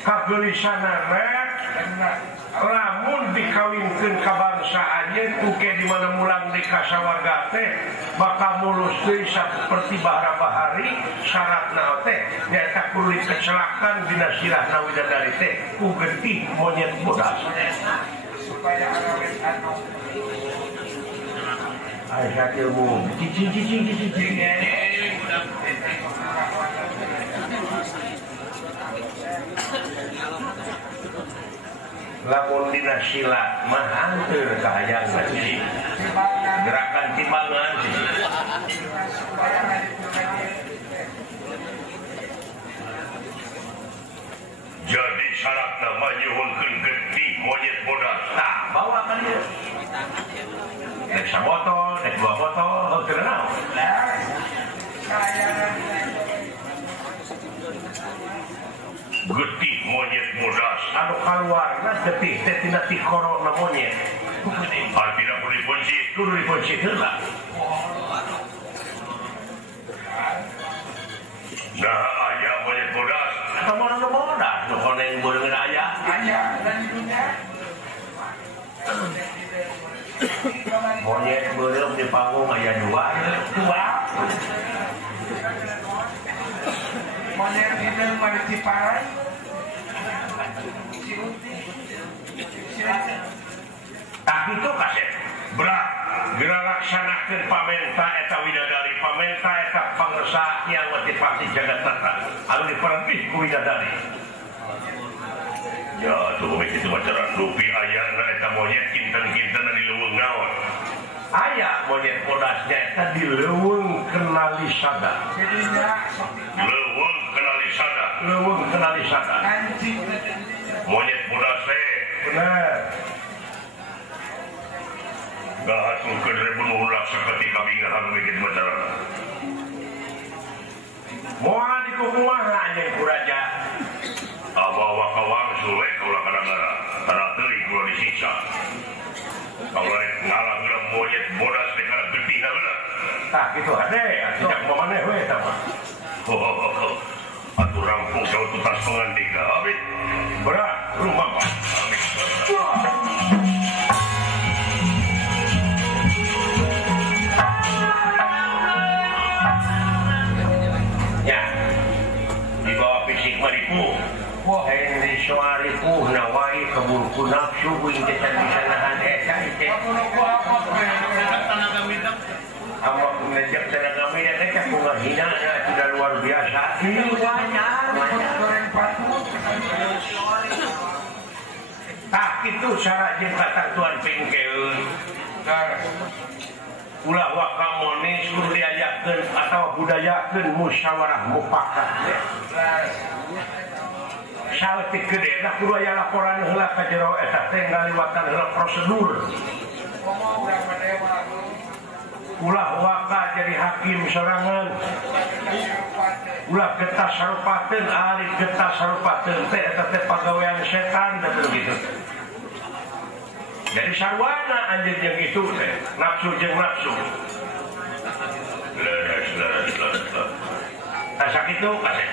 kagelisanana lamun dikawinkeun ka bangsa ayeun uke di mana mulang di kasawarga teh baka mulus deui saperti bahara-bahari syaratna teh nyaeta kudu dikecelakan dina sirahna widadari teh ku getih monyet bodas supaya awet anu Aisyah ilmu cicing lamun dina silat mah hanteur kahayang sih gerakan timbangan sih jadi syaratna mah nyuhunkeun getih monyet bodas nah bawa kan dia nek sabotol nek 2 botol teu naon getih monyet bodas anu kaluarna getih teh tina ti korona monyet artina kudu dikunci kudu dikunci heula nah aya monyet bodas teman anu bodas nu koneng beungeun aya dan dunia monyet beureum di panggung aya 2 monyet hideung mah diparai tak itu kasih berat geura laksanakeun pamenta eta widadari pamenta eta pangresa yang motivasi jagat tata anu diperlebih ku widadari ya tuh itu macara dupi ayana eta monyet kinten-kinten di leuweung naon aya monyet bodasnya eta di leuweung kenalisada leuweung kenalisada leuweung kenalisada anjing monyet bodas teh bener gahaturkeun rebunuh saketika bingahan begitu macara moal dikukumaha anjeun ku raja abawa kawang sule kaulah kadangara tanah teuing kula disiksa kaulah rek ngalah heula monyet bodas teh kana getihna heula tah kitu hade atuh momaneh we eta mah atuh rampung jauh tutas pengandika abit berat rumah Pak abit ya keburu nafsu wing kita bisa nahan eta itu. Awak ngejak tenaga media kita bunga hina sudah luar biasa. Tak itu syarat jeung katantuan pingkeun. Ulah wakamonis kudu diajakeun atawa budayakeun musyawarah mufakat. Saleutik gede lah kudu aya laporan heula ka jero eta teh ngaliwatan heula prosedur. Ulah waka jadi hakim sorangan. Ulah getah sarupateun ari getah sarupateun teh eta teh pagawean setan da begitu. Jadi sarwana anjeun jeung itu teh nafsu jeung nafsu. Leres. Tasak itu kasih.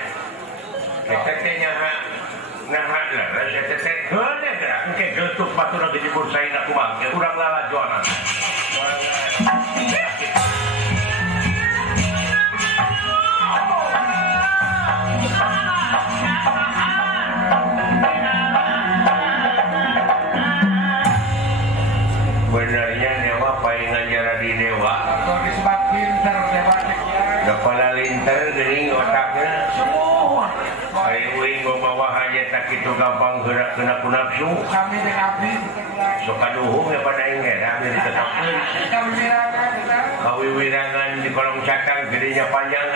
Eta teh nyaha leres eta teh heuleh gerak engke geutuk batur dijebur saina kumaha urang lalajonan. Benarnya dewa paling ngajara di dewa atau disebut pinter dewa kepala linter geuning otakna semua ai uing bawa haja tak kitu gampang gerak kena ku nafsu kami dengan abdi sok kaduhung ya pada engge abdi ditetapkeun kami wirangan kawiwirangan di kolong catang gedenya panjang